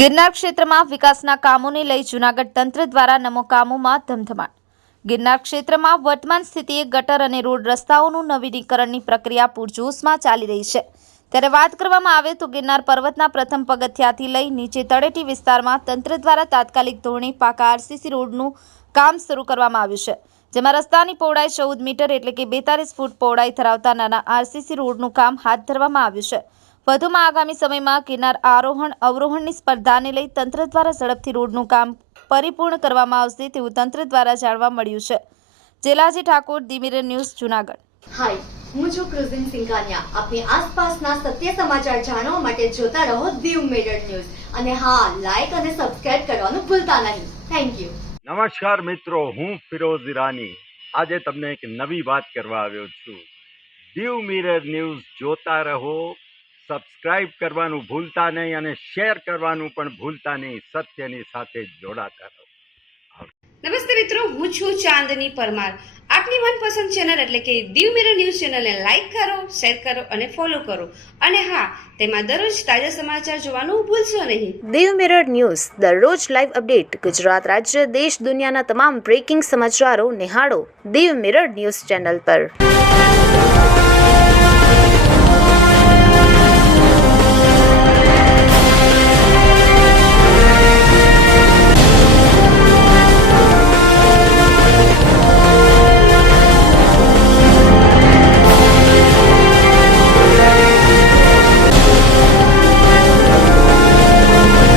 ગિરનાર ક્ષેત્રમાં વિકાસના કામોને લઈ જૂનાગઢ તંત્ર દ્વારા નમો કામોમાં ધમધમાટ. ગિરનાર ક્ષેત્રમાં વર્તમાન સ્થિતિએ ગટર અને રોડ રસ્તાઓનું નવીનીકરણની પ્રક્રિયા પૂરજોશમાં ચાલી રહી છે. ત્યારે વાત કરવામાં આવે તો ગિરનાર પર્વતના પ્રથમ પગથિયાથી લઈ નીચે તળેટી વિસ્તારમાં તંત્ર દ્વારા તાત્કાલિક ધોરણે પાકા આરસીસી રોડનું કામ શરૂ કરવામાં આવ્યું છે. જેમાં રસ્તાની પહોળાઈ 14 મીટર એટલે કે 42 ફૂટ પહોળાઈ ધરાવતા નાના આરસીસી રોડનું કામ હાથ ધરવામાં આવ્યું છે. વધુમાં આગામી સમયમાં ગિરનાર આરોહણ અવરોહણની સ્પર્ધાને લઈ તંત્ર દ્વારા ઝડપથી રોડનું કામ પરિપૂર્ણ કરવામાં આવશે તેવું તંત્ર દ્વારા જાણવા મળ્યું છે. Jelaji Thakor, the Mirror News, Junagadh. Hi, હું છું ક્રુઝિન સિંઘાનિયા. આપની આસપાસના સત્ય સમાચાર જાણવા માટે જોતા રહો ધી મિરર ન્યૂઝ અને હા, લાઈક અને સબસ્ક્રાઇબ કરવાનું ભૂલતા નહીં. Thank you. નમસ્કાર મિત્રો, હું ફિરોઝ ઈરાની આજે તમને એક નવી વાત કરવા આવ્યો છું. ધી મિરર ન્યૂઝ જોતા રહો, સબસ્ક્રાઇબ કરવાનું ભૂલતા નહીં અને શેર કરવાનું પણ ભૂલતા નહીં. સત્યની સાથે જોડાતા રહો. નમસ્તે મિત્રો, હું છું ચાંદની પરમાર. આપની મનપસંદ ચેનલ એટલે કે ધી મિરર ન્યૂઝ ચેનલને લાઈક કરો, શેર કરો અને ફોલો કરો. અને હા, તેમાં દરરોજ તાજા સમાચાર જોવાનું ભૂલશો નહીં. ધી મિરર ન્યૂઝ દરરોજ લાઈવ અપડેટ ગુજરાત રાજ્ય, દેશ, દુનિયાના તમામ બ્રેકિંગ સમાચારો નિહાળો ધી મિરર ન્યૂઝ ચેનલ પર.